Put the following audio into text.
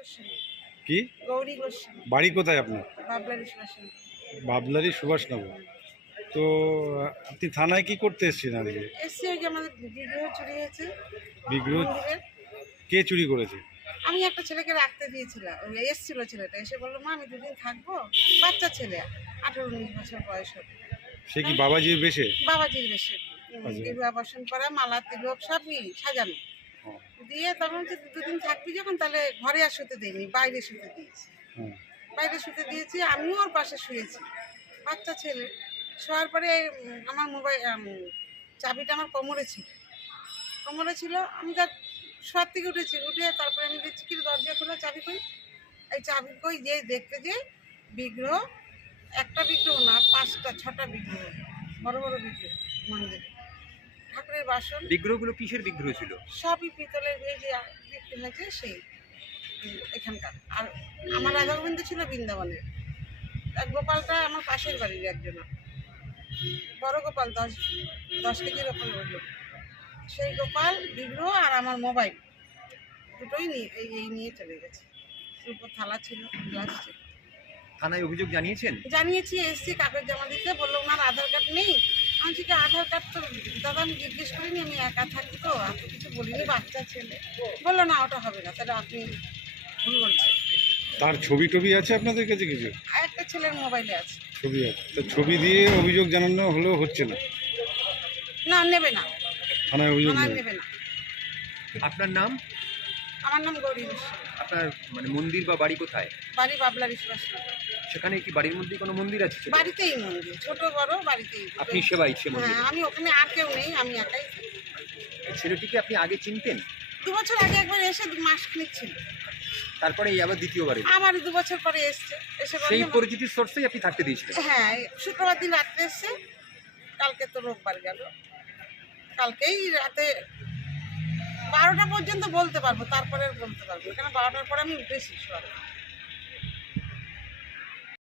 গোস্বামী। কি গৌরী গোস্বামী। বাড়ি কোথায় আপনার? বাবলারি সুভাষনগর। বাবলারি সুভাষনগর। তো আপনি থানায় কি করতে এসেছেন আজকে? এসছি ওই যে আমাদের বিগ্রহ চুরি হয়েছে বিগ্রহ মন্দিরের। কে চুরি করেছে? আমি একটা ছেলেকে রাখতে দিয়েছিলাম, ওই এসছিল ছেলেটা, এসে বললো মা আমি দুদিন থাকবো। বাচ্চা ছেলে, 18-19 বছর বয়স হবে। সে কি বাবাজির বেশে? বাবাজির বেশে আচ্ছা। বিবাহ বসন করা, মালা তিলক সবই সাজানো ও, দিয়ে, তখন হচ্ছে দুদিন থাকবি যখন, তাহলে ঘরে আর শুতে দিইনি, বাইরে শুতে দিয়েছি। হ্যাঁ। বাইরে শুতে দিয়েছি, আমিও ওর পাশে শুয়েছি। বাচ্চা ছেলে শোয়ার পরে আমার মোবাইল চাবিটা আমার কোমরে ছিল। আমি তার শোয়ার থেকে উঠেছি, উঠে তারপরে আমি দেখছি কি দরজা খোলা, চাবি কই, এই চাবি কই, যে দেখতে যে বিগ্রহ, একটা বিগ্রহ না, 5টা-6টা বিগ্রহ, বড় বড় বিগ্রহ মন্দিরে, ঠাকুরের বাসন। বিগ্রহগুলো কিসের বিগ্রহ ছিল? সবই পিতলের, এই যে বিক্রি হয়েছে সেই এখানকার। আর আমার রাধা গোবিন্দ ছিল বৃন্দাবনের। আর গোপালটা আমার পাশের বাড়ির একজন, বড় গোপাল, 10 কেজির ওপরে ওজন। সেই গোপাল বিগ্রহ আর আমার মোবাইল দুটোই এই নিয়ে চলে গেছে। উপর থালা ছিল, গ্লাস ছিল। থানায় অভিযোগ জানিয়েছেন? জানিয়েছি, এসছি কাগজ জমা দিতে, বললো ওনার আধার কার্ড নেই। আমি ঠিক আধার কার্ড তো দাদা আমি জিজ্ঞেস করিনি, আমি একা থাকি তো, আপনি কিছু বলিনি, বাচ্চা ছেলে। বললো না ওটা হবে না, তাহলে আপনি ভুল বলছেন। তার ছবি টবি আছে আপনাদের কাছে কিছু? আর একটা ছেলের মোবাইলে আছে। ছবি আছে, তো ছবি দিয়ে অভিযোগ জানানো হলেও হচ্ছে না, না নেবে না, থানায় অভিযোগ থানায় নেই। নেবে না। আপনার নাম? আমার নাম গৌরী গোস্বামী। আপনার মানে মন্দির বা বাড়ি কোথায়? বাড়ি বাবলারি সুভাষনগর। সেখানে কি বাড়ির মধ্যে কোনো মন্দির আছে? বাড়িতেই মন্দির, ছোট বড় বাড়িতেই। আপনি সেবাই সে মন্দির? হ্যাঁ, আমি ওখানে আর কেউ নেই, আমি একাই থাকি। ছেলেটিকে আপনি আগে চিনতেন? 2 বছর আগে একবার এসে 2 মাস খানিক ছিল, তারপরে এই আবার দ্বিতীয়বার এলো। আবার 2 বছর পরে এসে বলল সেই না- পরিচিতির সোর্সেই আপনি থাকতে দিয়েছিলেন? হ্যাঁ, শুক্রবার দিন রাত্রে এসছে, কালকে তো রোববার গেল, কালকেই রাতে 12টা পর্যন্ত বলতে পারবো, তারপরে আর বলতে পারবো না, কারণ 12টার পরে আমি উঠেছি শোয়া।